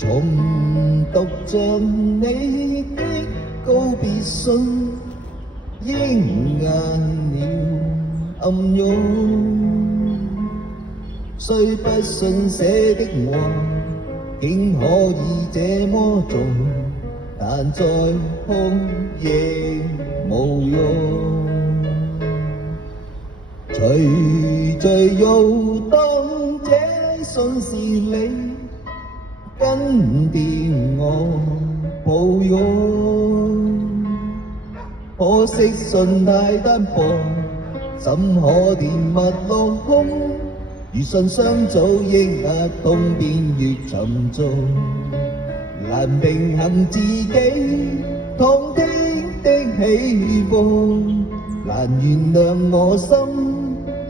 重讀着你的告別信，應驗了暗湧。雖不信寫的話，竟可以這麼重，但再哭亦無用。徐徐欲當這信是你跟掂我抱擁，可惜信太單薄，怎可填密落空？如信箱早抑壓痛便越沉重，難平衡自己痛的起伏，難原諒我心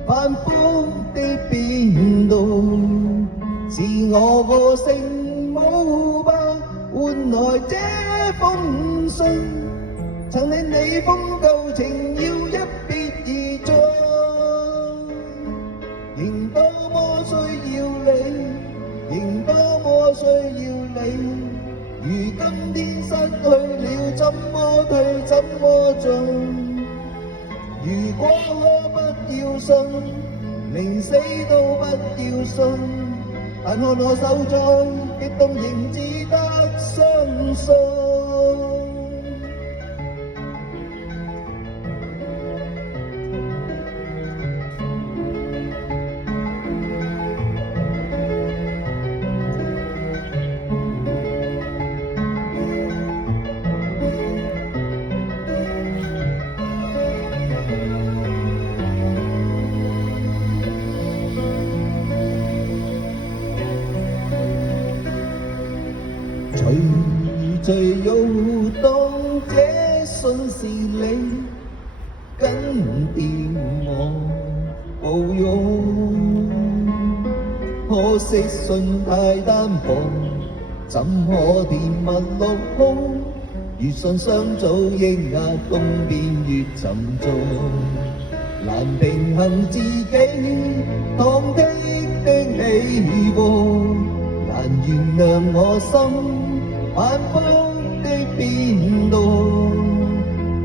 反覆的變動，是我個性冇法換來這封信，曾令你封舊情要一別而終，仍多麼需要你，仍多麼需要你，如今天失去了，怎麼退怎麼進？如果可不要信，寧死都不要信，但看我手再激動，仍只得相信。徐徐欲當這信是你跟掂我抱擁，可惜信太單薄，怎可填密落空？如信箱早抑壓痛便越沉重，難平衡自己痛的起伏，難原諒我心反覆的變動，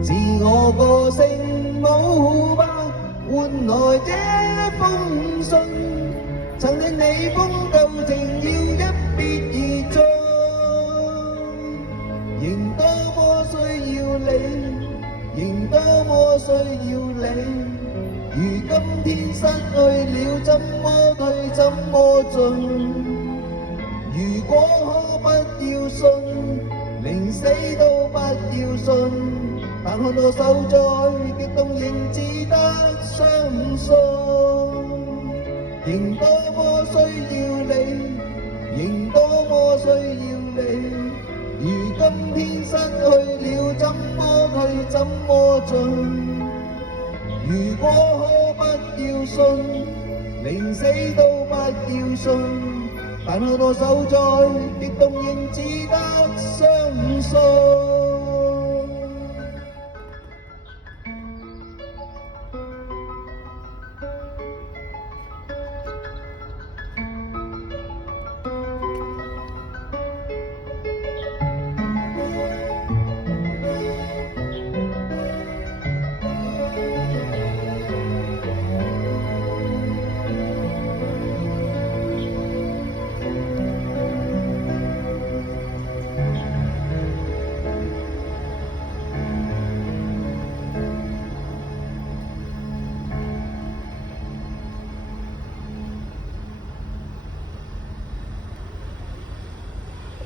是我個性冇法換來這封信，曾令你封舊情要一別而終，仍多麼需要你，仍多麼需要你，如今天失去了，怎麼退怎麼進？如果可不要信，寧死都不要信，但看我手再激動，仍只得相信。仍多麼需要你，仍多麼需要你，如今天失去了，怎麼退怎麼進？如果可不要信，寧死都不要信，但看我手再激動，仍只得